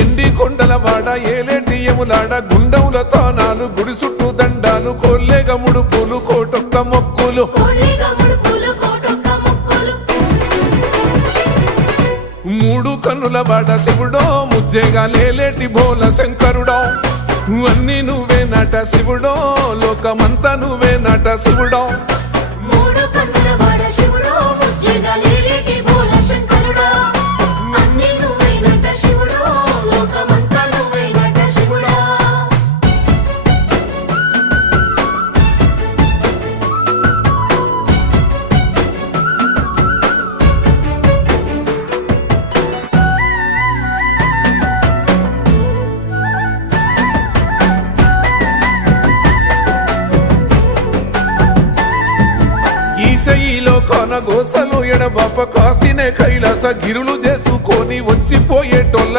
ఎండి కొండలవాడ ఏలేటి యములాడ గుండముల తానాలు గుడి చుట్టూ దండాలు కొల్లేగ ముడుపులు కోటొక్క మొక్కులు మూడు కన్నుల వాడ శివుడో ముజ్జేగా లేలేటి బోల శంకరుడో అన్నీ నువ్వే నట శివుడో లోకమంతా నువ్వే నట శివుడో ఈశయిలో కొనగోసలు ఎడబాప కాసినే కైలాస గిరులు చేసుకొని వచ్చిపోయేటోళ్ళ